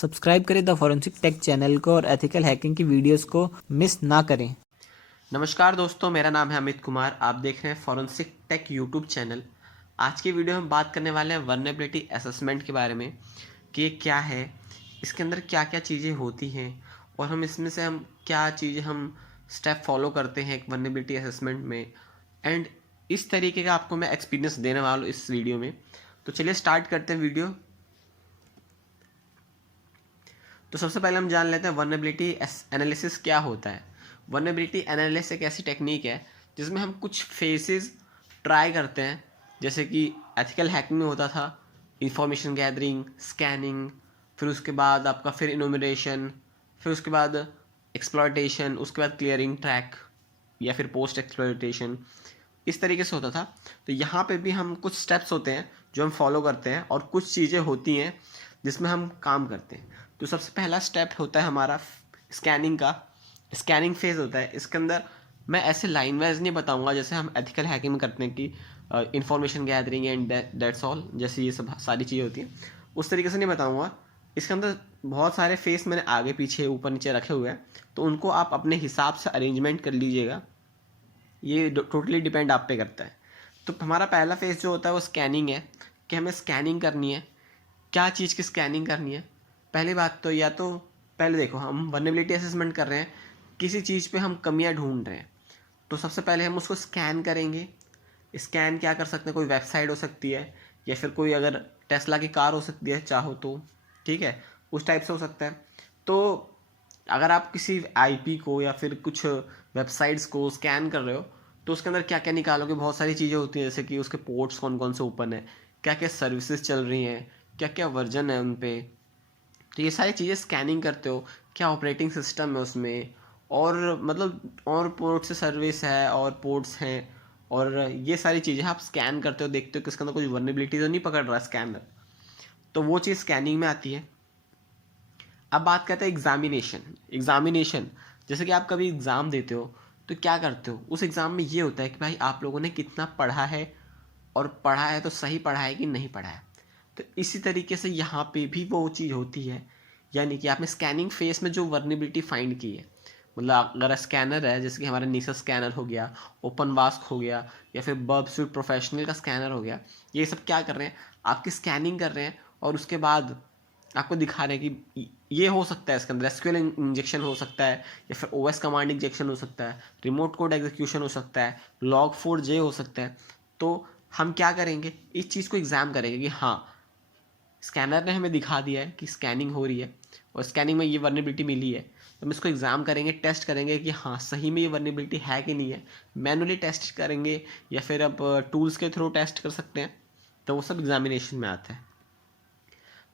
Subscribe करें the forensic take channel को और एथिकल हैकिंग की वीडियोस को मिस ना करें। नमस्कार दोस्तों, मेरा नाम है अमित कुमार। आप देख रहे हैं फॉरेंसिक टेक यूट्यूब चैनल। आज की वीडियो में बात करने वाले हैं वल्नरेबिलिटी असेसमेंट के बारे में कि ये क्या है, इसके अंदर क्या क्या चीज़ें होती हैं और हम इसमें से हम क्या चीज़ें हम स्टेप फॉलो करते हैं एक वल्नरेबिलिटी असेसमेंट में। एंड इस तरीके का आपको मैं एक्सपीरियंस देने वाला हूँ इस वीडियो में। तो चलिए स्टार्ट करते हैं वीडियो। तो सबसे पहले हम जान लेते हैं वल्नरेबिलिटी एनालिसिस क्या होता है। वल्नरेबिलिटी एनालिसिस एक ऐसी टेक्निक है जिसमें हम कुछ फेसेस ट्राई करते हैं, जैसे कि एथिकल हैकिंग में होता था इंफॉर्मेशन गैदरिंग, स्कैनिंग, फिर उसके बाद आपका फिर इनोमिनेशन, फिर उसके बाद एक्सप्लॉयटेशन, उसके बाद क्लियरिंग ट्रैक या फिर पोस्ट एक्सप्लॉयटेशन। इस तरीके से होता था। तो यहाँ पे भी हम कुछ स्टेप्स होते हैं जो हम फॉलो करते हैं और कुछ चीज़ें होती हैं जिसमें हम काम करते हैं। तो सबसे पहला स्टेप होता है हमारा स्कैनिंग का। स्कैनिंग फेज होता है। इसके अंदर मैं ऐसे लाइन वाइज नहीं बताऊंगा जैसे हम एथिकल हैकिंग में करते हैं कि information gathering and that's all, जैसे ये सब सारी चीज़ें होती हैं उस तरीके से नहीं बताऊंगा। इसके अंदर बहुत सारे फेस मैंने आगे पीछे ऊपर नीचे रखे हुए हैं, तो उनको आप अपने हिसाब से अरेंजमेंट कर लीजिएगा। ये टोटली डिपेंड आप पे करता है। तो हमारा पहला फेज जो होता है वो स्कैनिंग है कि हमें स्कैनिंग करनी है। क्या चीज़ की स्कैनिंग करनी है? पहली बात तो, या तो पहले देखो, हम वल्नरेबिलिटी असेसमेंट कर रहे हैं, किसी चीज़ पे हम कमियां ढूंढ रहे हैं, तो सबसे पहले हम उसको स्कैन करेंगे। स्कैन क्या कर सकते हैं? कोई वेबसाइट हो सकती है या फिर कोई अगर टेस्ला की कार हो सकती है चाहो तो, ठीक है, उस टाइप से हो सकता है। तो अगर आप किसी आईपी को या फिर कुछ वेबसाइट्स को स्कैन कर रहे हो तो उसके अंदर क्या क्या निकालोगे? बहुत सारी चीज़ें होती हैं, जैसे कि उसके पोर्ट्स कौन कौन से ओपन है, क्या क्या सर्विसेज चल रही हैं, क्या क्या वर्जन है उन पे। तो ये सारी चीज़ें स्कैनिंग करते हो, क्या ऑपरेटिंग सिस्टम है उसमें, और मतलब और पोर्ट से सर्विस है और पोर्ट्स हैं, और ये सारी चीज़ें आप स्कैन करते हो, देखते हो कि इसके अंदर कोई वल्नरेबिलिटी तो नहीं पकड़ रहा स्कैनर। तो वो चीज़ स्कैनिंग में आती है। अब बात करते हैं एग्जामिनेशन। जैसे कि आप कभी एग्ज़ाम देते हो तो क्या करते हो? उस एग्ज़ाम में ये होता है कि भाई आप लोगों ने कितना पढ़ा है, और पढ़ा है तो सही पढ़ा है कि नहीं पढ़ा है। तो इसी तरीके से यहाँ पे भी वो चीज़ होती है, यानी कि आपने स्कैनिंग फेस में जो वर्नेबिलिटी फाइंड की है, मतलब अगर स्कैनर है जैसे कि हमारा नीसा स्कैनर हो गया, ओपन वास्क हो गया, या फिर बर्ब स्वीट प्रोफेशनल का स्कैनर हो गया, ये सब क्या कर रहे हैं? आपकी स्कैनिंग कर रहे हैं और उसके बाद आपको दिखा रहे हैं कि ये हो सकता है, इसके अंदर एसक्यूएल इंजेक्शन हो सकता है, या फिर ओएस कमांड इंजेक्शन हो सकता है, रिमोट कोड एग्जीक्यूशन हो सकता है, लॉग 4j हो सकता है। तो हम क्या करेंगे? इस चीज़ को एग्जाम करेंगे कि हाँ, स्कैनर ने हमें दिखा दिया है कि स्कैनिंग हो रही है और स्कैनिंग में ये वर्नेबिलिटी मिली है, तो हम इसको एग्जाम करेंगे, टेस्ट करेंगे कि हाँ सही में ये वर्नेबिलिटी है कि नहीं है। मैनुअली टेस्ट करेंगे या फिर अब टूल्स के थ्रू टेस्ट कर सकते हैं। तो वो सब एग्जामिनेशन में आता है।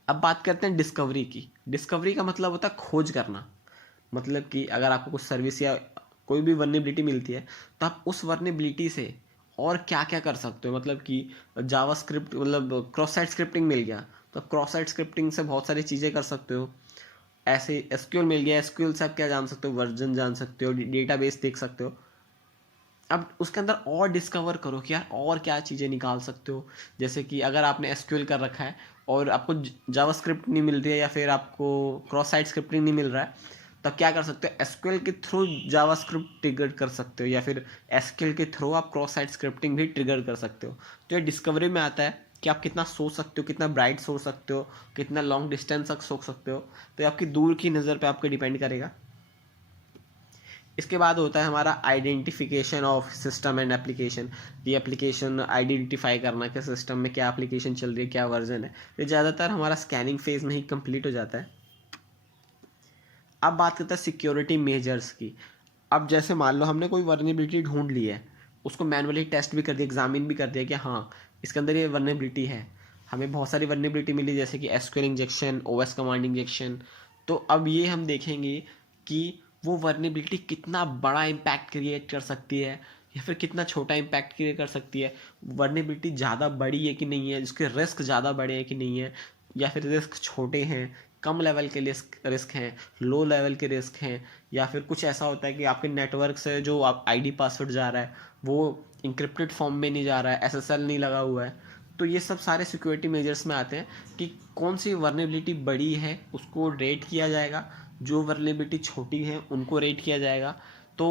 अब बात करते हैं डिस्कवरी की। डिस्कवरी का मतलब होता है खोज करना। मतलब कि अगर आपको कुछ सर्विस या कोई भी वर्नेबिलिटी मिलती है तो आप उस वर्नेबिलिटी से और क्या क्या कर सकते हो। मतलब कि जावा स्क्रिप्ट, मतलब क्रॉस साइट स्क्रिप्टिंग मिल गया तो क्रॉस साइट स्क्रिप्टिंग से बहुत सारी चीज़ें कर सकते हो। ऐसे एसक्यूएल मिल गया, एसक्यूएल से आप क्या जान सकते हो? वर्जन जान सकते हो, डेटाबेस देख सकते हो। अब उसके अंदर और डिस्कवर करो कि यार और क्या चीज़ें निकाल सकते हो। जैसे कि अगर आपने एसक्यूएल कर रखा है और आपको जावास्क्रिप्ट नहीं मिल रही है या फिर आपको क्रॉस साइट स्क्रिप्टिंग नहीं मिल रहा है, तब क्या कर सकते हो? एसक्यूएल के थ्रू जावास्क्रिप्ट ट्रिगर कर सकते हो, या फिर एसक्यूएल के थ्रू आप क्रॉस साइट स्क्रिप्टिंग भी ट्रिगर कर सकते हो। तो ये डिस्कवरी में आता है कि आप कितना सोच सकते हो, कितना ब्राइट सोच सकते हो, कितना लॉन्ग डिस्टेंस तक सोच सकते हो। तो ये आपकी दूर की नज़र पर आपको डिपेंड करेगा। इसके बाद होता है हमारा identification of system and application. ये एप्लीकेशन आइडेंटिफाई करना कि सिस्टम में क्या एप्लीकेशन चल रही है, क्या वर्जन है। ये ज़्यादातर हमारा स्कैनिंग फेज में ही कंप्लीट हो जाता है। अब बात करते हैं सिक्योरिटी मेजर्स की। अब जैसे मान लो हमने कोई वर्नेबिलिटी ढूंढ ली है, उसको मैनुअली टेस्ट भी कर दिया, एग्जामिन भी कर दिया कि हाँ इसके अंदर ये वर्नेबिलिटी है। हमें बहुत सारी वर्नेबिलिटी मिली जैसे कि SQL injection, OS command injection. तो अब ये हम देखेंगे कि वो वर्नेबिलिटी कितना बड़ा इम्पैक्ट क्रिएट कर सकती है या फिर कितना छोटा इम्पैक्ट क्रिएट कर सकती है। वर्नेबिलिटी ज़्यादा बड़ी है कि नहीं है, जिसके रिस्क ज़्यादा बड़े हैं कि नहीं है, या फिर रिस्क छोटे हैं, कम लेवल के रिस्क हैं, लो लेवल के रिस्क हैं, या फिर कुछ ऐसा होता है कि आपके नेटवर्क से जो आप आईडी पासवर्ड जा रहा है वो इंक्रिप्टेड फॉर्म में नहीं जा रहा है, एसएसएल नहीं लगा हुआ है। तो ये सब सारे सिक्योरिटी मेजर्स में आते हैं कि कौन सी वर्नेबिलिटी बड़ी है उसको रेट किया जाएगा, जो वर्नेबिलिटी छोटी है उनको रेट किया जाएगा। तो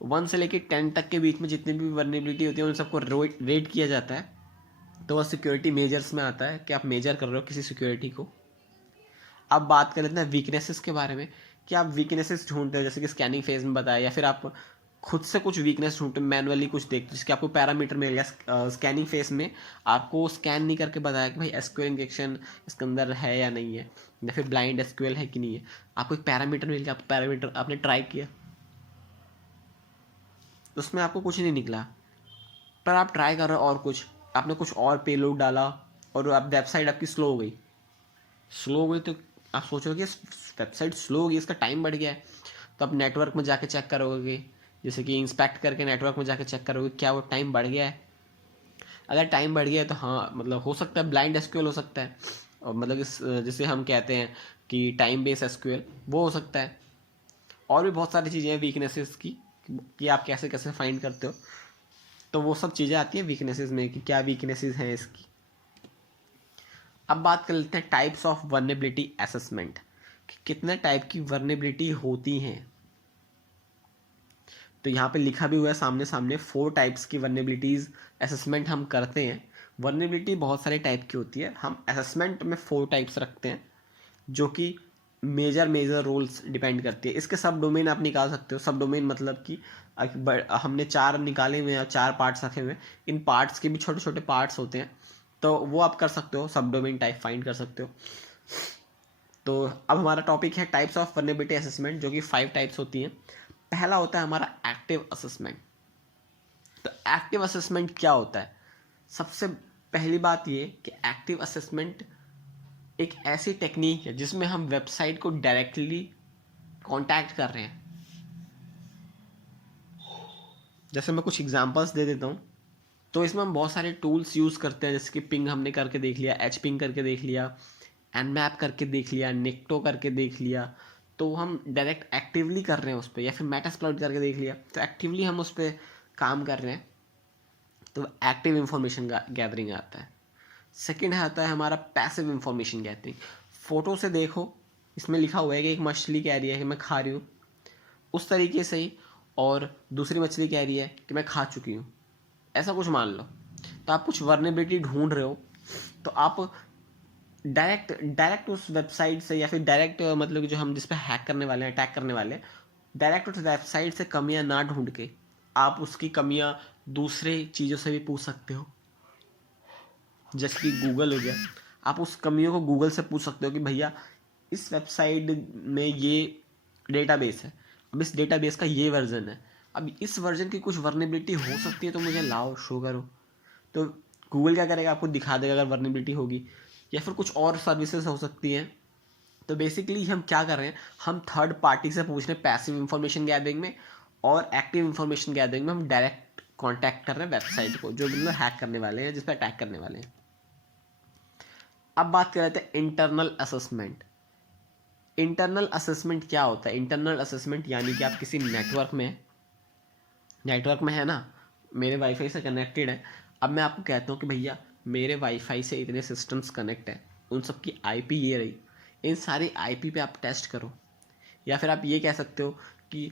1 से लेकर 10 तक के बीच में जितनी भी वर्नेबिलिटी होती है उन सबको रेट किया जाता है। तो वह सिक्योरिटी मेजर्स में आता है कि आप मेजर कर रहे हो किसी सिक्योरिटी को। अब बात कर लेते हैं वीकनेसेस के बारे में कि आप वीकनेसेस ढूंढते हो, जैसे कि स्कैनिंग फेज में बताया, या फिर आप खुद से कुछ वीकनेस ढूंढते हो, मैनुअली कुछ देखते हो, जिसके आपको पैरामीटर मिल गया स्कैनिंग फेज में, आपको स्कैन नहीं करके बताया कि भाई एसक्यूएल इंजेक्शन इसके अंदर है या नहीं है, या फिर ब्लाइंड एसक्यूएल है कि नहीं है। आपको एक पैरामीटर मिल गया, आप पैरामीटर आपने ट्राई किया, उसमें आपको कुछ नहीं निकला, पर आप ट्राई कर रहे हो और कुछ, आपने कुछ और पेलोड डाला और आप वेबसाइट आपकी स्लो हो गई। स्लो हो गई तो आप सोच रहे हो कि वेबसाइट स्लो हो गई, इसका टाइम बढ़ गया है, तो आप नेटवर्क में जाके चेक करोगे, जैसे कि इंस्पेक्ट करके नेटवर्क में जाके चेक करोगे क्या वो टाइम बढ़ गया है। अगर टाइम बढ़ गया है तो हाँ, मतलब हो सकता है ब्लाइंड एसक्यूएल हो सकता है, और मतलब इस जिसे हम कहते हैं कि टाइम बेस एसक्यूएल, वो हो सकता है। और भी बहुत सारी चीज़ें हैं वीकनेसेस की कि आप कैसे कैसे फाइंड करते हो, तो वो सब चीज़ें आती हैं वीकनेसेस में कि क्या वीकनेसेस हैं इसकी। अब बात कर लेते हैं टाइप्स ऑफ वर्नेबिलिटी असेसमेंट, कि कितने टाइप की वर्नेबिलिटी होती हैं। तो यहाँ पे लिखा भी हुआ है सामने सामने 4 टाइप्स की वर्नेबिलिटीज़ असेसमेंट हम करते हैं। वर्नेबिलिटी बहुत सारे टाइप की होती है, हम असेसमेंट में 4 टाइप्स रखते हैं, जो कि मेजर रोल्स डिपेंड करती है। इसके सब डोमेन आप निकाल सकते हो। सब डोमेन मतलब कि हमने 4 निकाले हुए हैं, 4 पार्ट्स रखे हुए हैं, इन पार्ट्स के भी छोटे छोटे पार्ट्स होते हैं, तो वो आप कर सकते हो, सब डोमेन टाइप फाइंड कर सकते हो। तो अब हमारा टॉपिक है टाइप्स ऑफ वर्नेबिलिटी असेसमेंट, जो कि 5 टाइप्स होती हैं। पहला होता है हमारा एक्टिव असेसमेंट। तो एक्टिव असेसमेंट क्या होता है? सबसे पहली बात ये कि एक्टिव असेसमेंट एक ऐसी टेक्निक है जिसमें हम वेबसाइट को डायरेक्टली कांटेक्ट कर रहे हैं। जैसे मैं कुछ एग्जांपल्स दे देता हूँ। तो इसमें हम बहुत सारे टूल्स यूज़ करते हैं, जैसे कि पिंग हमने करके देख लिया, एच पिंग करके देख लिया, एनमैप करके देख लिया, निक्टो करके देख लिया। तो हम डायरेक्ट एक्टिवली कर रहे हैं उस पर, या फिर मेटास्प्लॉइट करके देख लिया, तो एक्टिवली हम उस पर काम कर रहे हैं, तो एक्टिव इंफॉर्मेशन गैदरिंग आता है। सेकंड आता है हमारा पैसिव इंफॉर्मेशन गैदरिंग। फ़ोटो से देखो, इसमें लिखा हुआ है कि एक मछली कह रही है कि मैं खा रही हूँ, उस तरीके से ही, और दूसरी मछली कह रही है कि मैं खा चुकी हूँ, ऐसा कुछ मान लो। तो आप कुछ वर्नेबिलिटी ढूंढ रहे हो, तो आप डायरेक्ट उस वेबसाइट से, या फिर डायरेक्ट मतलब कि जो हम जिस पे हैक करने वाले हैं, अटैक करने वाले हैं, डायरेक्ट उस वेबसाइट से कमियां ना ढूंढ के आप उसकी कमियां दूसरे चीज़ों से भी पूछ सकते हो। जैसे कि गूगल हो गया, आप उस कमियों को गूगल से पूछ सकते हो कि भैया इस वेबसाइट में ये डेटाबेस है, अब इस डेटाबेस का ये वर्जन है, अब इस वर्जन की कुछ वर्नेबिलिटी हो सकती है, तो मुझे लाओ, शो करो। तो गूगल क्या करेगा, आपको दिखा देगा अगर वर्नेबिलिटी होगी, या फिर कुछ और सर्विसेज हो सकती हैं। तो बेसिकली हम क्या कर रहे हैं, हम थर्ड पार्टी से पूछ रहे हैं पैसिव इंफॉर्मेशन गैदरिंग में, और एक्टिव इंफॉर्मेशन गैदरिंग में हम डायरेक्ट कॉन्टैक्ट कर रहे हैं वेबसाइट को, जो मतलब हैक करने वाले हैं, जिस पर अटैक करने वाले हैं। अब बात कर रहे थे इंटरनल असेसमेंट। इंटरनल असेसमेंट क्या होता है? इंटरनल असेसमेंट यानी कि आप किसी नेटवर्क में है ना, मेरे वाईफाई से कनेक्टेड है। अब मैं आपको कहता हूँ कि भैया मेरे वाईफाई से इतने सिस्टम्स कनेक्ट हैं, उन सब की आईपी ये रही, इन सारी आईपी पे आप टेस्ट करो। या फिर आप ये कह सकते हो कि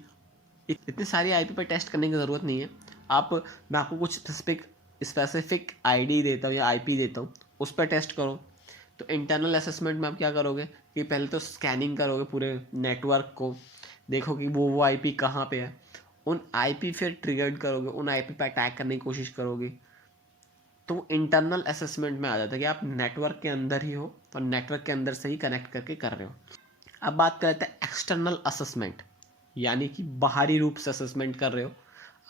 इतनी सारी आईपी पे टेस्ट करने की ज़रूरत नहीं है, मैं आपको कुछ स्पेसिफिक आईडी देता हूँ या आईपी देता हूँ, उस पर टेस्ट करो। तो इंटरनल असेसमेंट में आप क्या करोगे कि पहले तो स्कैनिंग करोगे पूरे नेटवर्क को, देखो कि वो आईपी कहाँ पे है, उन आईपी फिर ट्रिगर्ड करोगे, उन आईपी पे अटैक करने की कोशिश करोगे। तो इंटरनल असेसमेंट में आ जाता है कि आप नेटवर्क के अंदर ही हो और नेटवर्क के अंदर से ही कनेक्ट करके कर रहे हो। अब बात करते हैं एक्सटर्नल असेसमेंट, यानी कि बाहरी रूप से असेसमेंट कर रहे हो।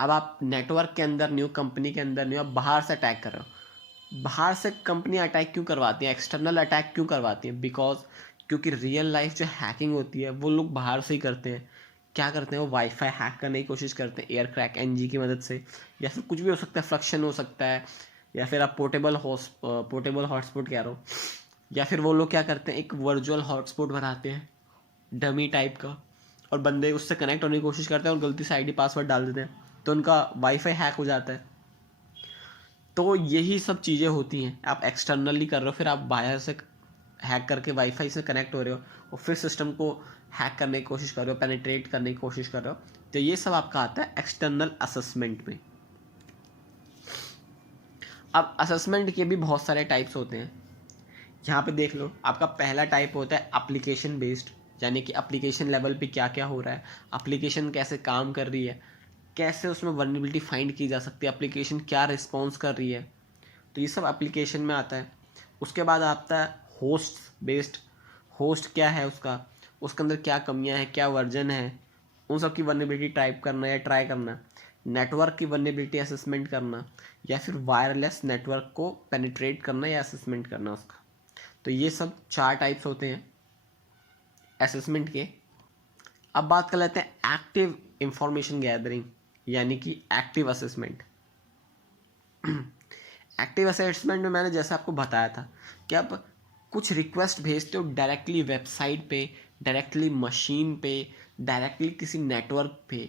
अब आप नेटवर्क के अंदर नहीं हो, कंपनी के अंदर नहीं हो, आप बाहर से अटैक कर रहे हो। बाहर से कंपनी अटैक क्यों करवाती हैं, एक्सटर्नल अटैक क्यों करवाती हैं? बिकॉज क्योंकि रियल लाइफ जो हैकिंग होती है वो लोग बाहर से ही करते हैं। क्या करते हैं, वो वाईफाई हैक करने की कोशिश करते हैं एयर क्रैक एनजी की मदद से, या फिर कुछ भी हो सकता है, फ्लक्शन हो सकता है, या फिर आप पोर्टेबल हॉटस्पॉट कह रहे हो, या फिर वो लोग क्या करते हैं, एक वर्चुअल हॉटस्पॉट बनाते हैं डमी टाइप का, और बंदे उससे कनेक्ट होने की कोशिश करते हैं और गलती से आईडी पासवर्ड डाल देते हैं, तो उनका वाईफाई हैक हो जाता है। तो यही सब चीज़ें होती हैं। आप एक्सटर्नली कर रहे हो, फिर आप बाहर से हैक करके वाईफाई से कनेक्ट हो रहे हो और फिर सिस्टम को हैक करने की कोशिश कर रहे हो, पेनिट्रेट करने की कोशिश कर रहे हो। तो ये सब आपका आता है एक्सटर्नल असेसमेंट में। अब असेसमेंट के भी बहुत सारे टाइप्स होते हैं। यहाँ पे देख लो, आपका पहला टाइप होता है एप्लीकेशन बेस्ड, यानी कि एप्लीकेशन लेवल पे क्या क्या हो रहा है, एप्लीकेशन कैसे काम कर रही है, कैसे उसमें वल्नरेबिलिटी फाइंड की जा सकती है, एप्लीकेशन क्या रिस्पॉन्स कर रही है। तो ये सब एप्लीकेशन में आता है। उसके बाद आता है होस्ट बेस्ड। होस्ट क्या है उसका, उसके अंदर क्या कमियां हैं, क्या वर्जन है, उन सब की वल्नरेबिलिटी टाइप करना या ट्राई करना। नेटवर्क की वल्नरेबिलिटी असेसमेंट करना, या फिर वायरलेस नेटवर्क को पेनिट्रेट करना या असेसमेंट करना उसका। तो ये सब 4 टाइप्स होते हैं असेसमेंट के। अब बात कर लेते हैं एक्टिव इंफॉर्मेशन गैदरिंग, यानी कि एक्टिव असेसमेंट। एक्टिव असेसमेंट में मैंने जैसे आपको बताया था कि आप कुछ रिक्वेस्ट भेजते हो डायरेक्टली वेबसाइट पे, डायरेक्टली मशीन पे, डायरेक्टली किसी नेटवर्क पे,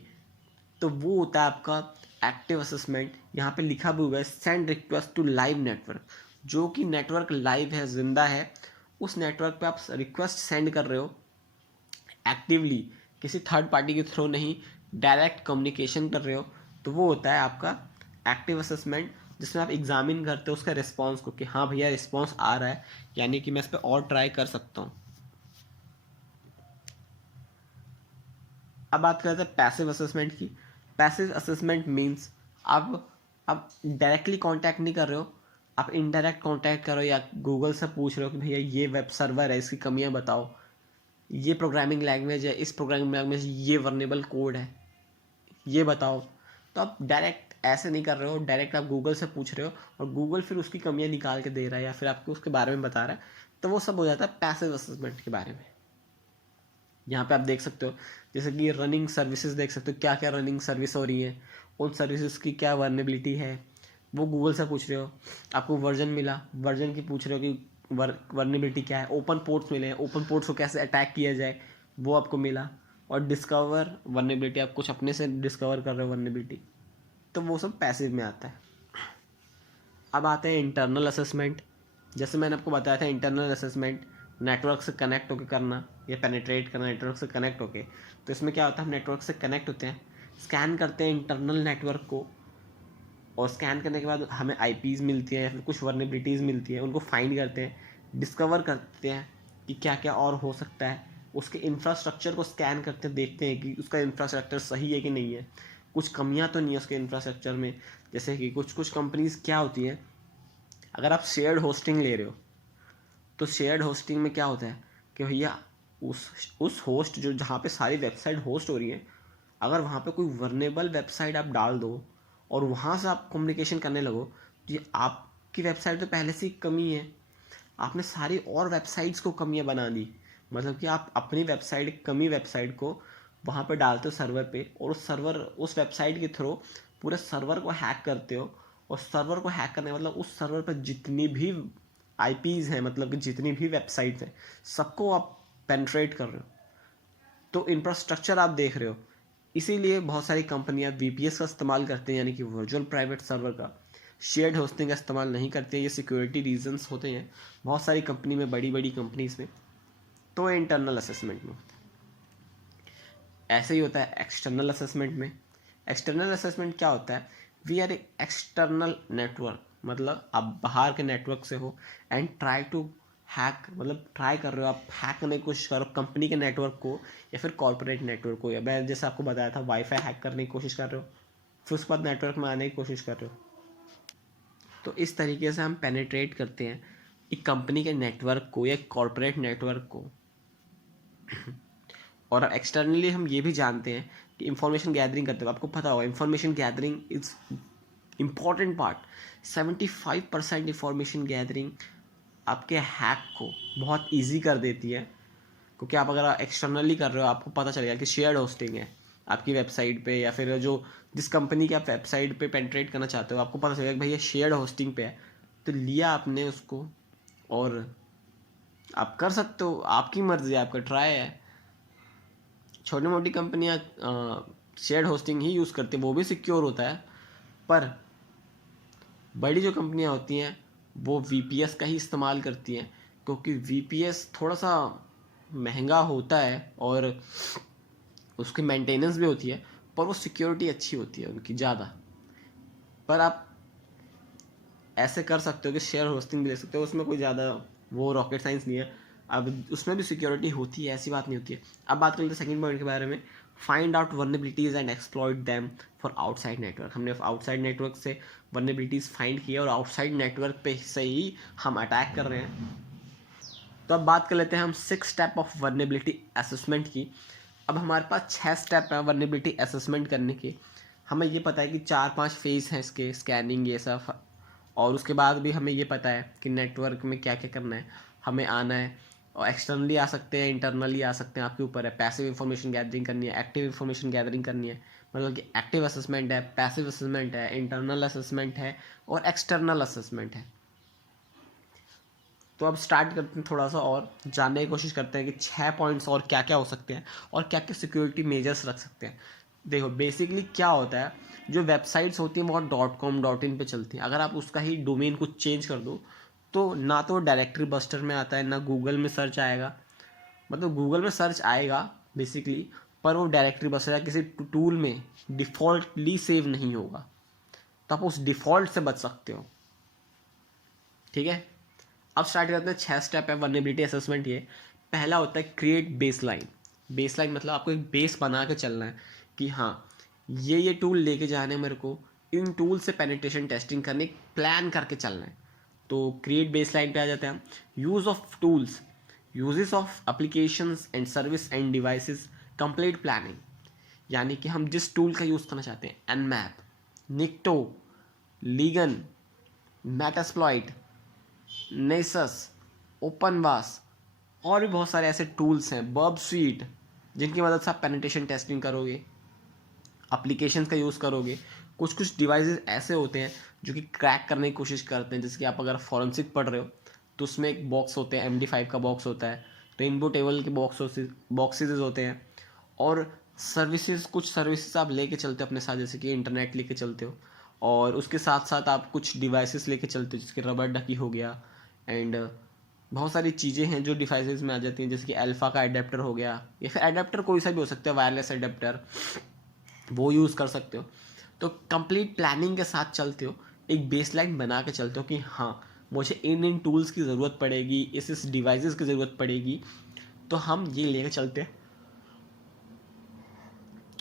तो वो होता है आपका एक्टिव असेसमेंट। यहाँ पे लिखा भी हुआ है send request to live network, जो कि नेटवर्क लाइव है, जिंदा है, उस नेटवर्क पे आप रिक्वेस्ट सेंड कर रहे हो एक्टिवली, किसी थर्ड पार्टी के थ्रू नहीं, डायरेक्ट कम्युनिकेशन कर रहे हो। तो वो होता है आपका एक्टिव असेसमेंट, जिसमें आप एग्जामिन करते हो उसका रिस्पॉन्स को कि हाँ भैया रिस्पॉन्स आ रहा है, यानी कि मैं इस पर और ट्राई कर सकता हूँ। अब बात करते हैं पैसिव असेसमेंट की। पैसिव असेसमेंट मीन्स आप डायरेक्टली कांटेक्ट नहीं कर रहे हो, आप इनडायरेक्ट कांटेक्ट कर रहे हो या गूगल से पूछ रहे हो कि भैया ये वेब सर्वर है, इसकी कमियां बताओ, ये प्रोग्रामिंग लैंग्वेज है, इस प्रोग्रामिंग लैंग्वेज ये वर्नेबल कोड है, ये बताओ। तो आप डायरेक्ट ऐसे नहीं कर रहे हो, डायरेक्ट आप गूगल से पूछ रहे हो और गूगल फिर उसकी कमियां निकाल के दे रहा है या फिर आपको उसके बारे में बता रहा है। तो वो सब हो जाता है पैसिव असेसमेंट के बारे में। यहाँ पे आप देख सकते हो जैसे कि रनिंग सर्विसेज देख सकते हो, क्या क्या रनिंग सर्विस हो रही है, उन सर्विसेज की क्या वर्नेबिलिटी है, वो गूगल से पूछ रहे हो। आपको वर्जन मिला, वर्जन की पूछ रहे हो कि वर्नेबिलिटी क्या है। ओपन पोर्ट्स मिले हैं, ओपन पोर्ट्स को कैसे अटैक किया जाए, वो आपको मिला। और डिस्कवर वर्नेबिलिटी, आप कुछ अपने से डिस्कवर कर रहे हो वर्नेबिलिटी, तो वो सब पैसिव में आता है। अब आते हैं इंटरनल असेसमेंट। जैसे मैंने आपको बताया था इंटरनल असेसमेंट नेटवर्क से कनेक्ट होकर करना या पेनिट्रेट करना नेटवर्क से कनेक्ट होके। तो इसमें क्या होता है, हम नेटवर्क से कनेक्ट होते हैं, स्कैन करते हैं इंटरनल नेटवर्क को, और स्कैन करने के बाद हमें आईपीज़ मिलती हैं या फिर कुछ वर्नेबिलिटीज़ मिलती हैं, उनको फाइंड करते हैं, डिस्कवर करते हैं कि क्या क्या और हो सकता है। उसके इंफ्रास्ट्रक्चर को स्कैन करते हैं, देखते हैं कि उसका इंफ्रास्ट्रक्चर सही है कि नहीं है, कुछ कमियां तो नहीं है उसके इंफ्रास्ट्रक्चर में। जैसे कि कुछ कुछ कंपनीज क्या होती हैं, अगर आप शेयर्ड होस्टिंग ले रहे हो तो शेयर्ड होस्टिंग में क्या होता है कि भैया उस होस्ट जो जहाँ पे सारी वेबसाइट होस्ट हो रही है, अगर वहाँ पे कोई वर्नेबल वेबसाइट आप डाल दो और वहाँ से आप कम्युनिकेशन करने लगो, तो ये आपकी वेबसाइट तो पहले से ही कमी है, आपने सारी और वेबसाइट्स को कमियाँ बना दी। मतलब कि आप अपनी वेबसाइट कमी वेबसाइट को वहाँ पे डालते हो सर्वर पे, और उस वेबसाइट के थ्रू पूरे सर्वर को हैक करते हो। और सर्वर को हैक करने मतलब उस सर्वर पर जितनी भी आईपीज़ हैं, मतलब कि जितनी भी वेबसाइट्स हैं, सबको आप पेनिट्रेट कर रहे हो। तो इंफ्रास्ट्रक्चर आप देख रहे हो। इसीलिए बहुत सारी कंपनियां वीपीएस का इस्तेमाल करते हैं, यानी कि वर्चुअल प्राइवेट सर्वर का। शेयर्ड होस्टिंग का इस्तेमाल नहीं करते, ये सिक्योरिटी रीजंस होते हैं बहुत सारी कंपनी में, बड़ी बड़ी कंपनीज में। तो इंटरनल असेसमेंट में होता है। ऐसे ही होता है एक्सटर्नल असेसमेंट में। एक्सटर्नल असेसमेंट क्या होता है, वी आर एक्सटर्नल नेटवर्क, मतलब आप बाहर के नेटवर्क से हो एंड ट्राई टू हैक, मतलब ट्राई कर रहे हो, आप हैक करने की कोशिश कर रहे हो कंपनी के नेटवर्क को या फिर कॉर्पोरेट नेटवर्क को, या मैं जैसे आपको बताया था वाईफाई हैक करने की कोशिश कर रहे हो, फिर उसके बाद नेटवर्क में आने की कोशिश कर रहे हो। तो इस तरीके से हम पेनिट्रेट करते हैं एक कंपनी के नेटवर्क को या कॉर्पोरेट नेटवर्क को। और एक्सटर्नली हम ये भी जानते हैं कि इंफॉर्मेशन गैदरिंग करते हो, आपको पता होगा information gathering is important part. 75% information gathering आपके हैक को बहुत इजी कर देती है, क्योंकि आप अगर एक्सटर्नली कर रहे हो, आपको पता चलेगा कि शेयर्ड होस्टिंग है आपकी वेबसाइट पे, या फिर जो जिस कंपनी की आप वेबसाइट पे पेनिट्रेट करना चाहते हो, आपको पता चलेगा कि भाई ये शेयर्ड होस्टिंग पे है, तो लिया आपने उसको और आप कर सकते हो, आपकी मर्जी है, आपका ट्राई है। छोटी मोटी कंपनियां शेयर्ड होस्टिंग ही यूज़ करती है, वो भी सिक्योर होता है, पर बड़ी जो कंपनियां होती हैं वो VPS का ही इस्तेमाल करती हैं, क्योंकि VPS थोड़ा सा महंगा होता है और उसकी मेंटेनेंस भी होती है, पर वो सिक्योरिटी अच्छी होती है उनकी ज़्यादा। पर आप ऐसे कर सकते हो कि शेयर होस्टिंग भी ले सकते हो, उसमें कोई ज़्यादा वो रॉकेट साइंस नहीं है। अब उसमें भी सिक्योरिटी होती है, ऐसी बात नहीं होती है। अब बात कर लेते हैं सेकंड पॉइंट के बारे में, find out vulnerabilities and exploit them for outside network. हमने आउटसाइड नेटवर्क से वल्नरेबिलिटीज़ फाइंड किया और आउटसाइड नेटवर्क पे से ही हम अटैक कर रहे हैं। तो अब बात कर लेते हैं हम 6 स्टेप ऑफ वल्नरेबिलिटी असेसमेंट की। अब हमारे पास 6 स्टेप हैं वल्नरेबिलिटी असेसमेंट करने के। हमें ये पता है कि 4-5 फेज़ हैं इसके, स्कैनिंग ये सब, और उसके बाद भी हमें ये पता है कि नेटवर्क में क्या क्या करना है, हमें आना है। और एक्सटर्नली आ सकते हैं, इंटरनली आ सकते हैं, आपके ऊपर है। पैसिव इन्फॉर्मेशन गैदरिंग करनी है, एक्टिव इन्फॉर्मेशन गैदरिंग करनी है। मतलब कि एक्टिव असेसमेंट है, पैसिव असेसमेंट है, इंटरनल असेसमेंट है और एक्सटर्नल असेसमेंट है। तो अब स्टार्ट करते हैं, थोड़ा सा और जानने की कोशिश करते हैं कि 6 पॉइंट्स और क्या क्या हो सकते हैं और क्या क्या सिक्योरिटी मेजर्स रख सकते हैं। देखो बेसिकली क्या होता है, जो वेबसाइट्स होती हैं वो .com.in पे चलती हैं। अगर आप उसका ही डोमेन कुछ चेंज कर दो तो ना तो डायरेक्टरी बस्टर में आता है, ना गूगल में सर्च आएगा। मतलब गूगल में सर्च आएगा बेसिकली, पर वो डायरेक्टरी बस्टर या किसी टूल में डिफ़ॉल्टली सेव नहीं होगा, तो आप उस डिफ़ॉल्ट से बच सकते हो। ठीक है, अब स्टार्ट करते हैं। 6 स्टेप है वल्नरेबिलिटी असेसमेंट। ये पहला होता है क्रिएट बेसलाइन। बेसलाइन मतलब आपको एक बेस बना के चलना है कि हाँ ये टूल लेके जाने हैं मेरे को, इन टूल से पेनिट्रेशन टेस्टिंग करने एक प्लान करके चलना है। तो क्रिएट बेसलाइन पे आ जाते हैं हम। Use of tools, uses of applications and service end devices, complete planning. यानी कि हम जिस टूल का यूज़ करना चाहते हैं, Nmap, Nikto, Legion, Metasploit, Nessus, OpenVAS और भी बहुत सारे ऐसे टूल्स हैं, बर्ब स्वीट, जिनकी मदद से आप पेनिट्रेशन टेस्टिंग करोगे, एप्लीकेशंस का यूज़ करोगे। कुछ कुछ डिवाइसेस ऐसे होते हैं जो कि क्रैक करने की कोशिश करते हैं, जैसे कि आप अगर फॉरेंसिक पढ़ रहे हो तो उसमें एक बॉक्स होते हैं, MD5 का बॉक्स होता है, रेनबो टेबल के बॉक्सेस होते हैं। और सर्विसेज, कुछ सर्विसेज आप लेके चलते हो अपने साथ, जैसे कि इंटरनेट लेके चलते हो, और उसके साथ साथ आप कुछ डिवाइसेस लेके चलते हो, जैसे कि रबर डकी हो गया, एंड बहुत सारी चीज़ें हैं जो डिवाइसेस में आ जाती हैं, जैसे कि अल्फ़ा का एडेप्टर हो गया, या फिर एडेप्टर कोई सा भी हो सकता है, वायरलेस एडेप्टर, वो यूज़ कर सकते हो। तो कंप्लीट प्लानिंग के साथ चलते हो, एक बेसलाइन बना के चलते हो कि हाँ मुझे इन टूल्स की ज़रूरत पड़ेगी, इस डिवाइसेस की ज़रूरत पड़ेगी, तो हम ये लेके चलते हैं।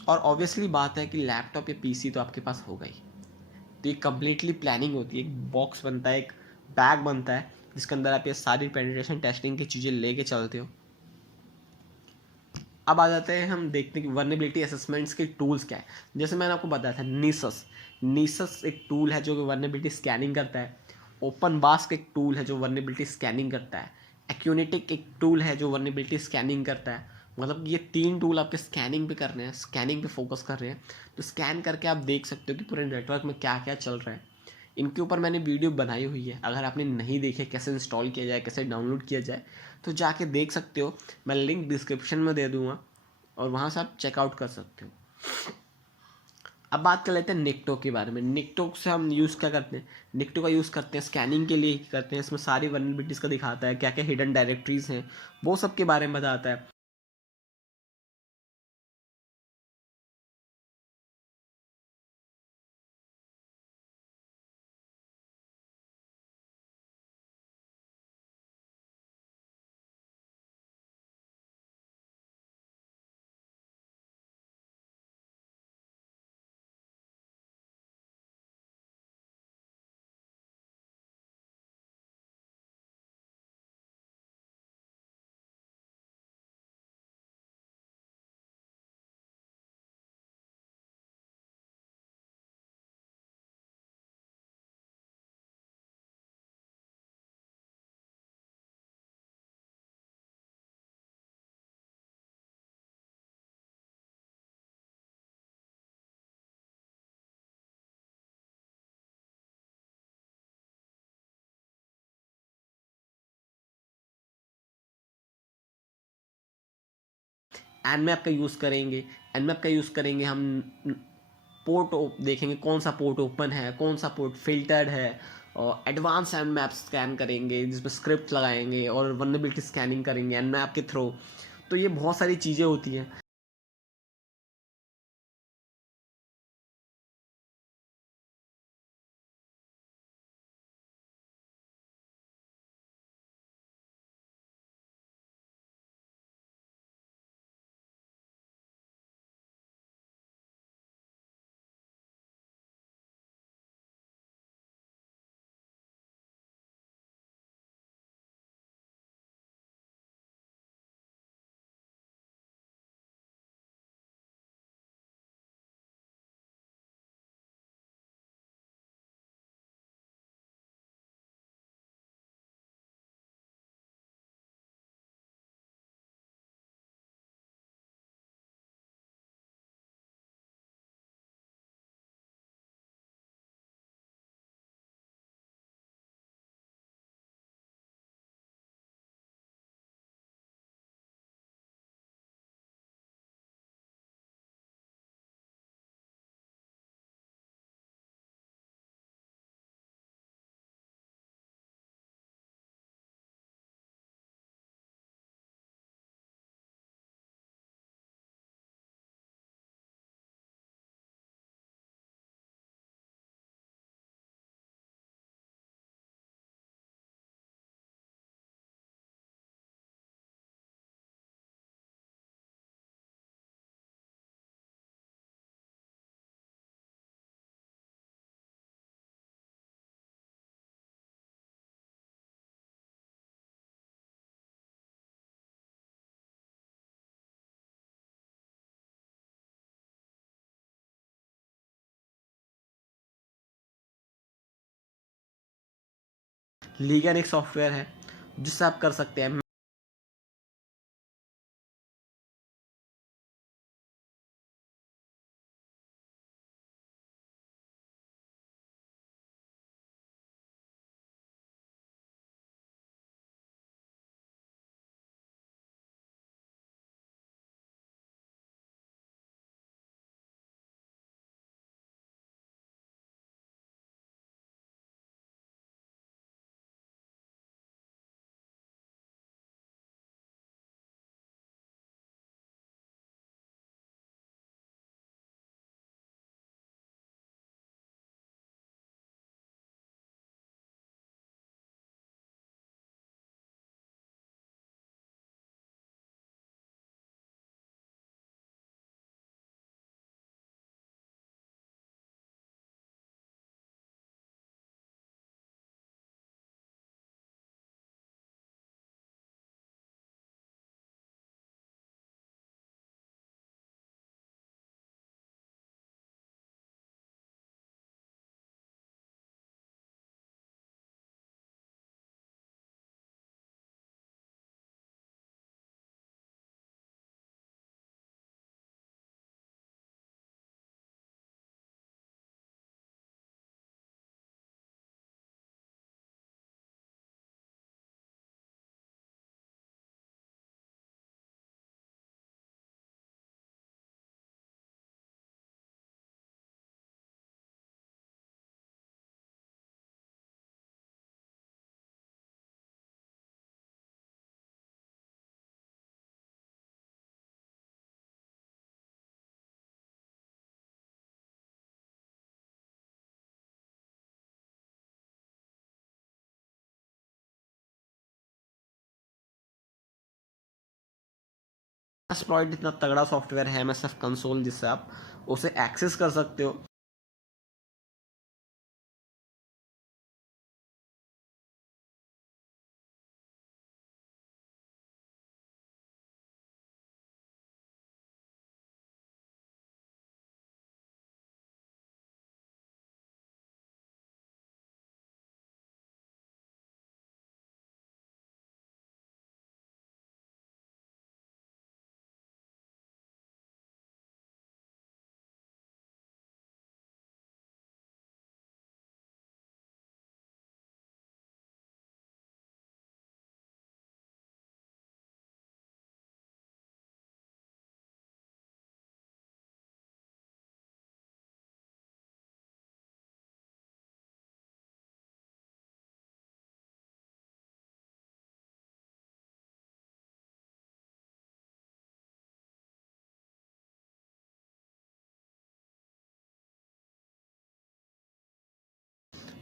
और ऑब्वियसली बात है कि लैपटॉप या PC तो आपके पास होगा ही। तो ये कम्प्लीटली प्लानिंग होती है, एक बॉक्स बनता है, एक बैग बनता है, जिसके अंदर आप ये सारी पेनिट्रेशन टेस्टिंग की चीज़ें लेके चलते हो। अब आ जाते हैं, हम देखते हैं कि वल्नरेबिलिटी असेसमेंट्स के टूल्स क्या है। जैसे मैंने आपको बताया था नीसस, नीसस एक टूल है जो कि वल्नरेबिलिटी स्कैनिंग करता है। ओपन बास्क एक टूल है जो वल्नरेबिलिटी स्कैनिंग करता है। एक्यूनेटिक एक टूल है जो वल्नरेबिलिटी स्कैनिंग करता है। मतलब ये 3 टूल आपके स्कैनिंग पे कर रहे हैं, स्कैनिंग पे फोकस कर रहे हैं। तो स्कैन करके आप देख सकते हो कि पूरे नेटवर्क में क्या क्या चल रहा है। इनके ऊपर मैंने वीडियो बनाई हुई है, अगर आपने नहीं देखे कैसे इंस्टॉल किया जाए, कैसे डाउनलोड किया जाए, तो जाके देख सकते हो। मैं लिंक डिस्क्रिप्शन में दे दूँगा और वहाँ से आप चेकआउट कर सकते हो। अब बात कर लेते हैं निक्टो के बारे में। निक्टो से हम यूज़ क्या करते हैं, निक्टो का यूज़ करते हैं स्कैनिंग के लिए करते हैं। इसमें सारी वल्नरेबिलिटीज़ का दिखाता है, क्या क्या हिडन डायरेक्टरीज हैं वो सब के बारे में बताता है। एनमैप का यूज़ करेंगे, एनमैप का यूज़ करेंगे हम पोर्ट देखेंगे, कौन सा पोर्ट ओपन है, कौन सा पोर्ट फिल्टर्ड है, और एडवांस एन मैप स्कैन करेंगे जिसमें स्क्रिप्ट लगाएंगे और वल्नरेबिलिटी स्कैनिंग करेंगे एन मैप के थ्रू। तो ये बहुत सारी चीज़ें होती हैं। लीगन एक सॉफ्टवेयर है जिससे आप कर सकते हैं एक्सप्लॉइट इतना तगड़ा सॉफ्टवेयर है एमएसएफ कंसोल जिससे आप उसे एक्सेस कर सकते हो।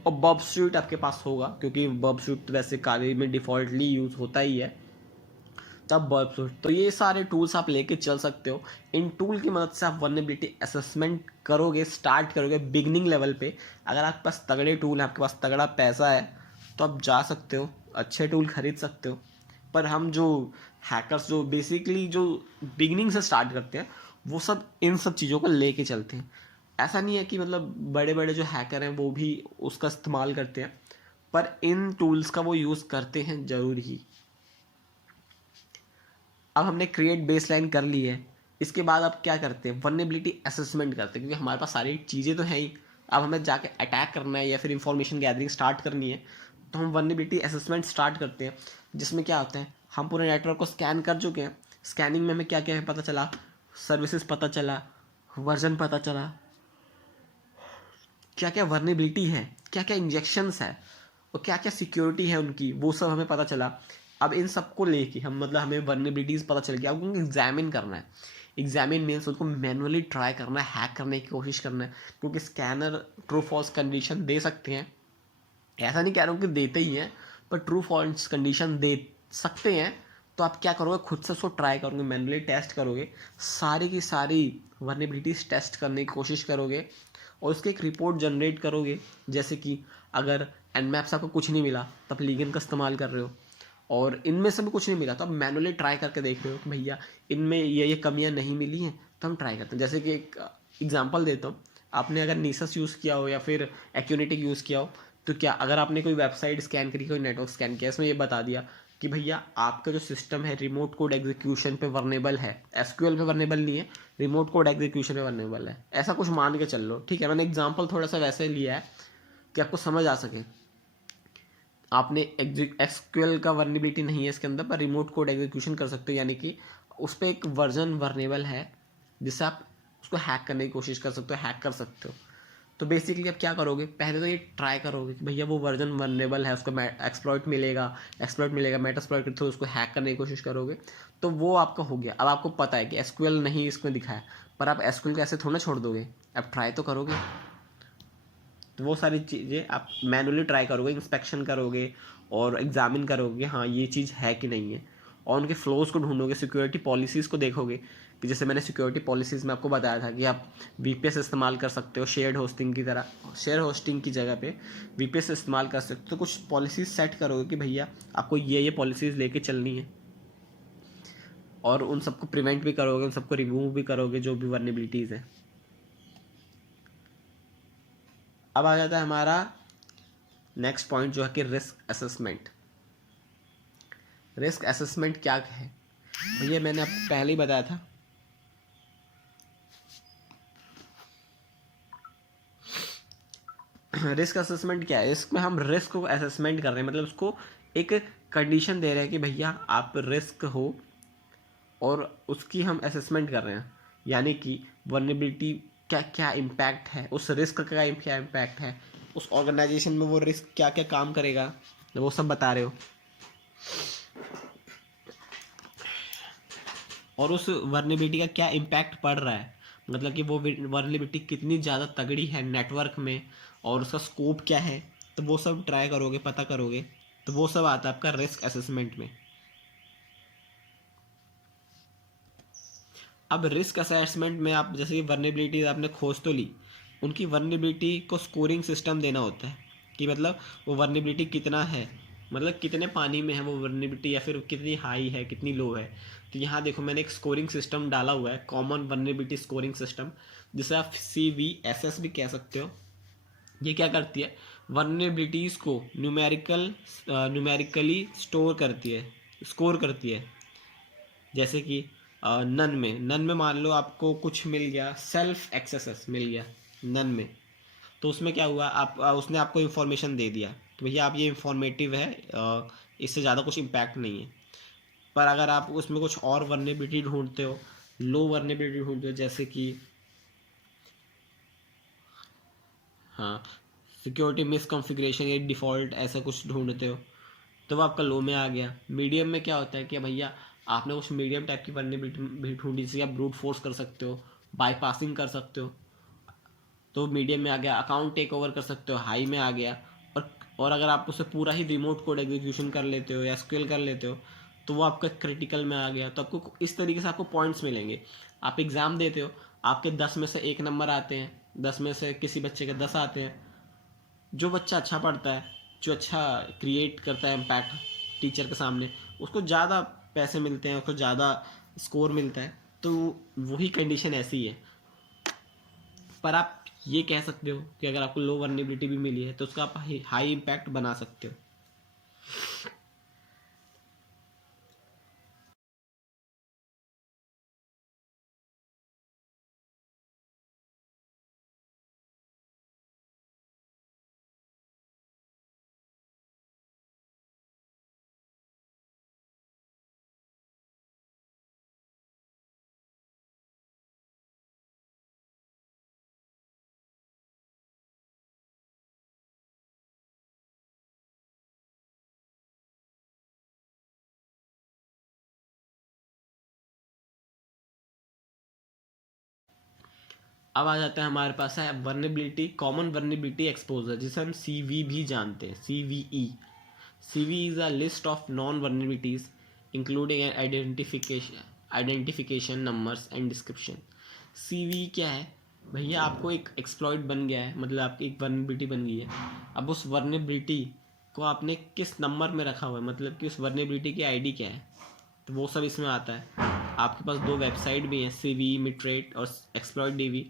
और बर्ब स्ट्रीट आपके पास होगा, क्योंकि बर्ब स्ट्रीट तो वैसे काली में डिफ़ॉल्टली यूज़ होता ही है, तब बर्ब स्ट्रीट। तो ये सारे टूल्स आप लेके चल सकते हो। इन टूल की मदद से आप वल्नरेबिलिटी असेसमेंट करोगे, स्टार्ट करोगे बिगनिंग लेवल पे। अगर आपके पास तगड़े टूल हैं, आपके पास तगड़ा पैसा है, तो आप जा सकते हो, अच्छे टूल खरीद सकते हो। पर हम जो हैकर्स जो बेसिकली जो बिगनिंग से स्टार्ट करते हैं, वो सब इन सब चीज़ों को लेके चलते हैं। ऐसा नहीं है कि मतलब बड़े बड़े जो हैकर हैं वो भी उसका इस्तेमाल करते हैं, पर इन टूल्स का वो यूज़ करते हैं ज़रूर ही। अब हमने क्रिएट बेसलाइन कर ली है, इसके बाद आप क्या करते हैं, वल्नरेबिलिटी असेसमेंट करते हैं, क्योंकि हमारे पास सारी चीज़ें तो हैं ही। अब हमें जाके अटैक करना है या फिर इंफॉर्मेशन गैदरिंग स्टार्ट करनी है, तो हम वल्नरेबिलिटी असेसमेंट स्टार्ट करते हैं, जिसमें क्या होता है, हम पूरे नेटवर्क को स्कैन कर चुके हैं। स्कैनिंग में हमें क्या क्या पता चला, सर्विसेज पता चला, वर्जन पता चला, क्या क्या वर्नेबिलिटी है, क्या क्या इंजेक्शंस है और क्या क्या सिक्योरिटी है उनकी, वो सब हमें पता चला। अब इन सबको लेके हम मतलब हमें वर्नेबिलिटीज़ पता चल गया, अब उनको एग्जामिन करना है। एग्जामिन मीन्स उनको मैनुअली ट्राई करना है, हैक करने की कोशिश करना है, क्योंकि स्कैनर ट्रू फॉल्स कंडीशन दे सकते हैं। ऐसा नहीं कह रहा हूँ कि देते ही हैं, पर ट्रू फॉल्स कंडीशन दे सकते हैं। तो आप क्या करोगे, खुद से उसको ट्राई करोगे, मैनुअली टेस्ट करोगे, सारी की सारी वर्नेबिलिटीज़ टेस्ट करने की कोशिश करोगे और उसकी एक रिपोर्ट जनरेट करोगे। जैसे कि अगर एनमैप्स आपको कुछ नहीं मिला तब लीगन का इस्तेमाल कर रहे हो, और इनमें से भी कुछ नहीं मिला तो आप मैनुअली ट्राई करके देख रहे हो कि भैया इनमें ये कमियां नहीं मिली हैं, तो हम ट्राई करते हैं। जैसे कि एक एग्जांपल देता हूँ, आपने अगर नीसस यूज़ किया हो या फिर एक्यूनिटिक यूज़ किया हो, तो क्या अगर आपने कोई वेबसाइट स्कैन करी, कोई नेटवर्क स्कैन किया, इसमें ये बता दिया कि भैया आपका जो सिस्टम है रिमोट कोड एग्जीक्यूशन पे वर्नेबल है, एसक्यूएल पे वर्नेबल नहीं है, रिमोट कोड एग्जीक्यूशन पे वर्नेबल है, ऐसा कुछ मान के चल लो। ठीक है, मैंने एग्जांपल थोड़ा सा वैसे लिया है कि आपको समझ आ सके। आपने एसक्यूएल का वर्नेबिलिटी नहीं है इसके अंदर, पर रिमोट कोड एग्जीक्यूशन कर सकते हो, यानी कि उस पर एक वर्जन वर्नेबल है जिससे आप उसको हैक करने की कोशिश कर सकते हो, हैक कर सकते हो। तो बेसिकली आप क्या करोगे, पहले तो ये ट्राई करोगे कि भैया वो वर्जन वर्नेबल है, उसको एक्सप्लॉइट मिलेगा मेटास्प्लॉइट के थ्रू उसको हैक करने की कोशिश करोगे, तो वो आपका हो गया। अब आपको पता है कि एसक्यूएल नहीं इसमें दिखा है, पर आप एसक्यूएल को ऐसे थोड़ा छोड़ दोगे, आप ट्राई तो करोगे। तो वो सारी चीज़ें आप मैनुअली ट्राई करोगे, इंस्पेक्शन करोगे और एग्जामिन करोगे, हाँ ये चीज़ है कि नहीं है, और उनके फ्लोज को ढूंढोगे, सिक्योरिटी पॉलिसीज़ को देखोगे कि जैसे मैंने सिक्योरिटी पॉलिसीज़ में आपको बताया था कि आप वीपीएस इस्तेमाल कर सकते हो शेयर्ड होस्टिंग की तरह, शेयर होस्टिंग की जगह पे वीपीएस इस्तेमाल कर सकते हो। तो कुछ पॉलिसीज़ सेट करोगे कि भैया आपको ये पॉलिसीज़ लेके चलनी है, और उन सबको प्रिवेंट भी करोगे, उन सबको रिमूव भी करोगे जो भी वर्नेबिलिटीज़ है। अब आ जाता है हमारा नेक्स्ट पॉइंट जो है कि रिस्क असेसमेंट। रिस्क असेसमेंट क्या है भैया, मैंने आपको पहले ही बताया था। रिस्क असेसमेंट क्या है, इसमें हम रिस्क को असेसमेंट कर रहे हैं, मतलब उसको एक कंडीशन दे रहे हैं कि भैया आप रिस्क हो और उसकी हम असेसमेंट कर रहे हैं, यानी कि वल्नरेबिलिटी क्या क्या इम्पैक्ट है, उस रिस्क का क्या इम्पैक्ट है, उस ऑर्गेनाइजेशन में वो रिस्क क्या क्या काम करेगा, वो सब बता रहे हो। और उस वर्नेबिलिटी का क्या इम्पैक्ट पड़ रहा है, मतलब कि वो वर्नेबिलिटी कितनी ज़्यादा तगड़ी है नेटवर्क में, और उसका स्कोप क्या है, तो वो सब ट्राई करोगे, पता करोगे, तो वो सब आता है आपका रिस्क असेसमेंट में। अब रिस्क असेसमेंट में आप जैसे कि वर्नेबिलिटीज आपने खोज तो ली, उनकी वर्नेबिलिटी को स्कोरिंग सिस्टम देना होता है कि मतलब वो वर्नेबिलिटी कितना है, मतलब कितने पानी में है वो वर्नेबिलिटी, या फिर कितनी हाई है कितनी लो है। तो यहाँ देखो मैंने एक स्कोरिंग सिस्टम डाला हुआ है, कॉमन वर्नेबिलिटी स्कोरिंग सिस्टम, जिसे आप CVSS भी कह सकते हो। ये क्या करती है, वर्नेबिलिटीज़ को न्यूमेरिकली स्कोर करती है। जैसे कि नन में मान लो आपको कुछ मिल गया, सेल्फ एक्सेस मिल गया नन में, तो उसमें क्या हुआ, आप उसने आपको इन्फॉर्मेशन दे दिया कि भैया आप ये इंफॉर्मेटिव है, इससे ज़्यादा कुछ इम्पैक्ट नहीं है। पर अगर आप उसमें कुछ और वर्नेबिलिटी ढूंढते हो, लो वर्नेबिलिटी ढूंढते हो, जैसे कि हाँ सिक्योरिटी मिसकॉन्फ़िगरेशन या डिफ़ॉल्ट ऐसा कुछ ढूंढते हो, तो वो आपका लो में आ गया। मीडियम में क्या होता है कि भैया आपने कुछ मीडियम टाइप की वर्नेबिलिटी ढूंढी, जिसे आप ब्रूट फोर्स कर सकते हो, बाईपासिंग कर सकते हो, तो मीडियम में आ गया। अकाउंट टेक ओवर कर सकते हो, हाई में आ गया। और अगर आप उसे पूरा ही रिमोट कोड एग्जीक्यूशन कर लेते हो या एसक्यूएल कर लेते हो तो वो आपका क्रिटिकल में आ गया। तो आपको इस तरीके से आपको पॉइंट्स मिलेंगे। आप एग्ज़ाम देते हो, आपके 10 में से 1 नंबर आते हैं, 10 में से किसी बच्चे के 10 आते हैं। जो बच्चा अच्छा पढ़ता है, जो अच्छा क्रिएट करता है इम्पैक्ट टीचर के सामने, उसको ज़्यादा पैसे मिलते हैं, उसको ज़्यादा स्कोर मिलता है। तो वही कंडीशन ऐसी है। पर आप ये कह सकते हो कि अगर आपको लो वर्नेबिलिटी भी मिली है तो उसका आप हाई इम्पैक्ट बना सकते हो। अब आ जाता है हमारे पास है वर्नेबिलिटी, कॉमन वर्नेबिलिटी एक्सपोजर, जिसे हम CV भी जानते हैं, CVE। CV is a list of non vulnerabilities including N identification numbers and description. CV क्या है भैया? आपको एक एक्सप्लॉइट बन गया है, मतलब आपकी एक वर्नेबिलिटी बन गई है। अब उस वर्नेबिलिटी को आपने किस नंबर में रखा हुआ है, मतलब कि उस वर्नेबिलिटी की ID क्या है, तो वो सब इसमें आता है। आपके पास 2 वेबसाइट भी हैं, CV मिट्रेट और एक्सप्लॉइट DB।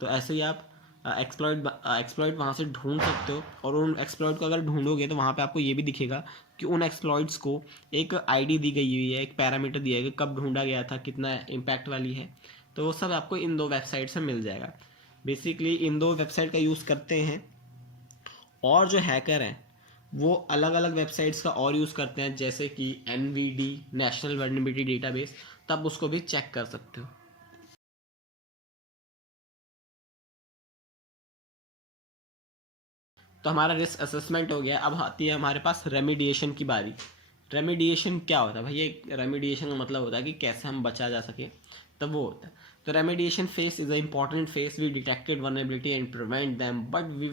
तो ऐसे ही आप एक्सप्लॉइट वहाँ से ढूंढ सकते हो। और उन एक्सप्लॉइट को अगर ढूंढोगे तो वहाँ पे आपको ये भी दिखेगा कि उन एक्सप्लॉइट्स को एक ID दी गई हुई है, एक पैरामीटर दिया गया, कब ढूंढा गया था, कितना इम्पैक्ट वाली है। तो वो सब आपको इन 2 वेबसाइट से मिल जाएगा। बेसिकली इन 2 वेबसाइट का यूज़ करते हैं। और जो हैकर हैं वो अलग अलग वेबसाइट्स का और यूज़ करते हैं, जैसे कि NVD, नेशनल वर्नेबिलिटी डेटाबेस, तब उसको भी चेक कर सकते हो। तो हमारा रिस्क असेसमेंट हो गया। अब आती है हमारे पास रेमिडिएशन की बारी। रेमिडिएशन क्या होता है भैया? रेमिडिएशन का मतलब होता है कि कैसे हम बचा जा सके, तब वो होता है। तो remediation phase is a important phase. We detected vulnerability and prevent them, but we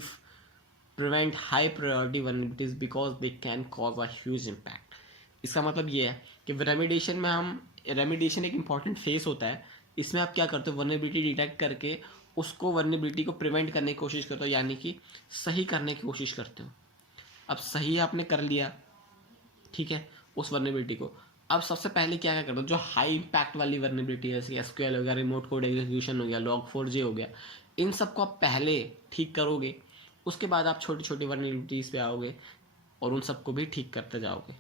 prevent high priority vulnerabilities because they can cause a huge impact. इसका मतलब ये है कि रेमिडिएशन में हम, रेमिडिएशन एक इम्पॉर्टेंट फेस होता है। इसमें आप क्या करते हो? वर्नेबिलिटी डिटेक्ट करके उसको, वर्नेबिलिटी को प्रिवेंट करने की कोशिश करते हो, यानी कि सही करने की कोशिश करते हो। अब सही आपने कर लिया, ठीक है, उस वर्नेबिलिटी को। अब सबसे पहले क्या क्या करते हो? जो हाई इम्पैक्ट वाली वर्नेबिलिटी है, जैसे SQL हो गया, रिमोट कोड एग्जीक्यूशन हो गया, log4j हो गया, इन सबको आप पहले ठीक करोगे। उसके बाद आप छोटी छोटी वर्नेबिलिटीज़ पे आओगे और उन सबको भी ठीक करते जाओगे।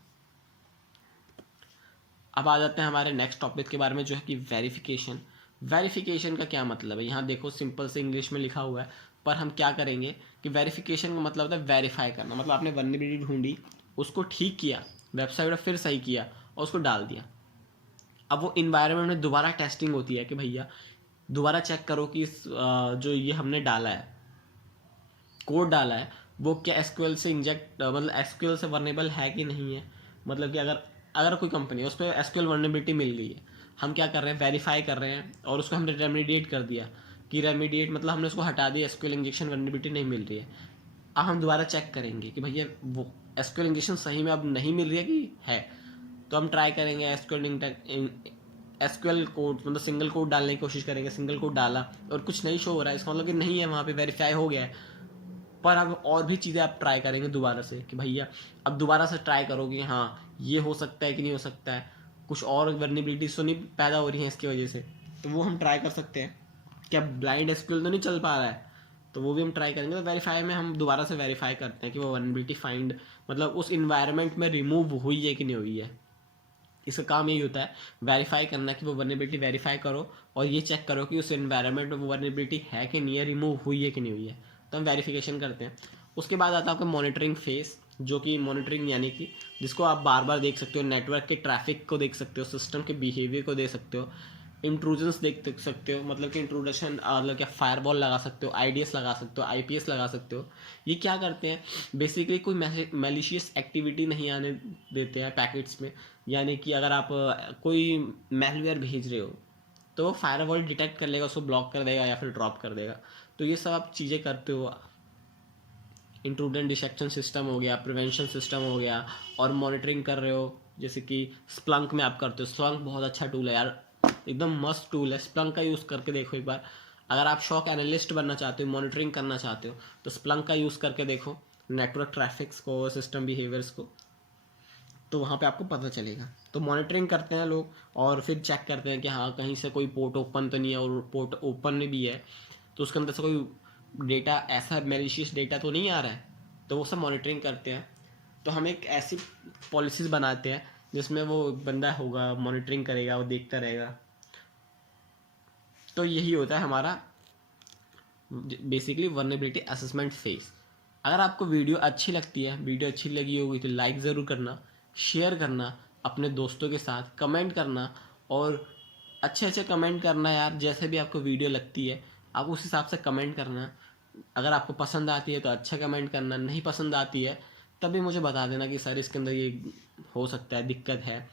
अब आ जाते हैं हमारे नेक्स्ट टॉपिक के बारे में, जो है कि वेरिफिकेशन। वेरिफिकेशन का क्या मतलब है, यहाँ देखो सिंपल से इंग्लिश में लिखा हुआ है, पर हम क्या करेंगे कि वेरिफिकेशन का मतलब होता है वेरीफाई करना। मतलब आपने वल्नरेबिलिटी ढूंढी, उसको ठीक किया, वेबसाइट पर फिर सही किया और उसको डाल दिया। अब वो इन्वायरमेंट में दोबारा टेस्टिंग होती है कि भैया दोबारा चेक करो कि जो ये हमने डाला है, कोड डाला है, वो क्या एसक्यूएल से इंजेक्ट मतलब एसक्यूएल से वर्नेबल है कि नहीं है। मतलब कि अगर अगर कोई कंपनी है उस पर एसक्यूएल वर्नेबिलिटी मिल गई है, हम क्या कर रहे हैं, वेरीफाई कर रहे हैं और उसको हमने रेमिडिएट कर दिया कि रेमिडिएट मतलब हमने उसको हटा दिया, एसक्यूएल इंजेक्शन वर्नेबिलिटी नहीं मिल रही है। अब हम दोबारा चेक करेंगे कि भैया वो एसक्यूएल इंजेक्शन सही में अब नहीं मिल रही है कि है, तो हम ट्राई करेंगे एसक्यूएल कोड मतलब सिंगल कोड डालने की कोशिश करेंगे। सिंगल कोड डाला और कुछ नहीं शो हो रहा है, इसका मतलब कि नहीं है, वहाँ पे वेरीफाई हो गया है। पर अब और भी चीज़ें आप ट्राई करेंगे दोबारा से कि भैया अब दोबारा से ट्राई करोगे हाँ ये हो सकता है कि नहीं हो सकता है, कुछ और वर्नेबिलिटीज तो नहीं पैदा हो रही हैं इसकी वजह से, तो वो हम ट्राई कर सकते हैं। क्या ब्लाइंड एसक्यूएल तो नहीं चल पा रहा है, तो वो भी हम ट्राई करेंगे। तो वेरीफाई में हम दोबारा से वेरीफाई करते हैं कि वो वर्नेबिलिटी फाइंड मतलब उस इन्वायरमेंट में रिमूव हुई है कि नहीं हुई है। इसका काम यही होता है वेरीफाई करना कि वो वर्नेबिलिटी वेरीफाई करो और ये चेक करो कि उस एनवायरनमेंट में वो वर्नेबिलिटी है कि नहीं है, रिमूव हुई है कि नहीं हुई है, तो हम वेरिफिकेशन करते हैं। उसके बाद आता है आपका मॉनिटरिंग फेस, जो कि मॉनिटरिंग यानी कि जिसको आप बार बार देख सकते हो, नेटवर्क के ट्रैफिक को देख सकते हो, सिस्टम के बिहेवियर को देख सकते हो, इंट्रूजन्स देख सकते हो, मतलब कि इंट्रूडक्शन मतलब क्या फायरवॉल लगा सकते हो, आईडीएस लगा सकते हो, आईपीएस लगा सकते हो। ये क्या करते हैं, बेसिकली कोई मैलिशियस एक्टिविटी नहीं आने देते हैं पैकेट्स में। यानी कि अगर आप कोई मैलवेयर भेज रहे हो तो वो फायरवॉल डिटेक्ट कर लेगा, उसको ब्लॉक कर देगा या फिर ड्रॉप कर देगा। तो ये सब आप चीज़ें करते हो। इंट्रूडर डिटेक्शन सिस्टम हो गया, प्रिवेंशन सिस्टम हो गया, और मॉनिटरिंग कर रहे हो जैसे कि स्प्लंक में आप करते हो। स्प्लंक बहुत अच्छा टूल है यार, एकदम मस्त टूल है, स्प्लंक का यूज़ करके देखो एक बार। अगर आप शॉक एनालिस्ट बनना चाहते हो, मॉनिटरिंग करना चाहते हो, तो स्प्लंक का यूज़ करके देखो नेटवर्क ट्रैफिक्स को, सिस्टम बिहेवियर्स को, तो वहाँ पे आपको पता चलेगा। तो मॉनिटरिंग करते हैं लोग और फिर चेक करते हैं कि हाँ कहीं से कोई पोर्ट ओपन तो नहीं है, और पोर्ट ओपन में भी है तो उसके अंदर से कोई डेटा ऐसा मैलिशियस डेटा तो नहीं आ रहा है, तो वो सब मॉनिटरिंग करते हैं। तो हम एक ऐसी पॉलिसीज़ बनाते हैं जिसमें वो बंदा होगा, मॉनिटरिंग करेगा, वो देखता रहेगा। तो यही होता है हमारा बेसिकली वर्नेबिलिटी असेसमेंट फेज। अगर आपको वीडियो अच्छी लगती है, वीडियो अच्छी लगी होगी तो लाइक ज़रूर करना, शेयर करना अपने दोस्तों के साथ, कमेंट करना, और अच्छे अच्छे कमेंट करना यार, जैसे भी आपको वीडियो लगती है आप उस हिसाब से कमेंट करना। अगर आपको पसंद आती है तो अच्छा कमेंट करना, नहीं पसंद आती है तभी मुझे बता देना कि सर इसके अंदर ये हो सकता है, दिक्कत है।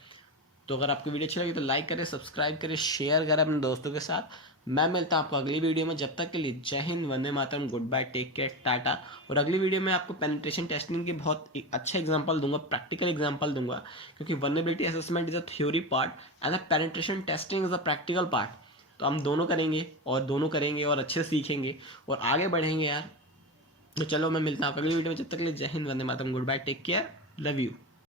तो अगर आपको वीडियो अच्छी लगी तो लाइक करें, सब्सक्राइब करें, शेयर करें अपने दोस्तों के साथ। मैं मिलता हूँ आपको अगली वीडियो में, जब तक के लिए जय Hind, Vande Mataram, goodbye, take care, tata. और अगली वीडियो में आपको पेनिट्रेशन टेस्टिंग की बहुत अच्छा एग्जांपल दूंगा, प्रैक्टिकल एग्जांपल दूंगा, क्योंकि vulnerability assessment is a theory part and the penetration testing is a practical part. तो हम दोनों करेंगे और अच्छे से सीखेंगे और आगे बढ़ेंगे यार। तो चलो मैं मिलता हूँ अगली वीडियो में, जब तक के लिए जय Hind, Vande Mataram, goodbye, take care, love you.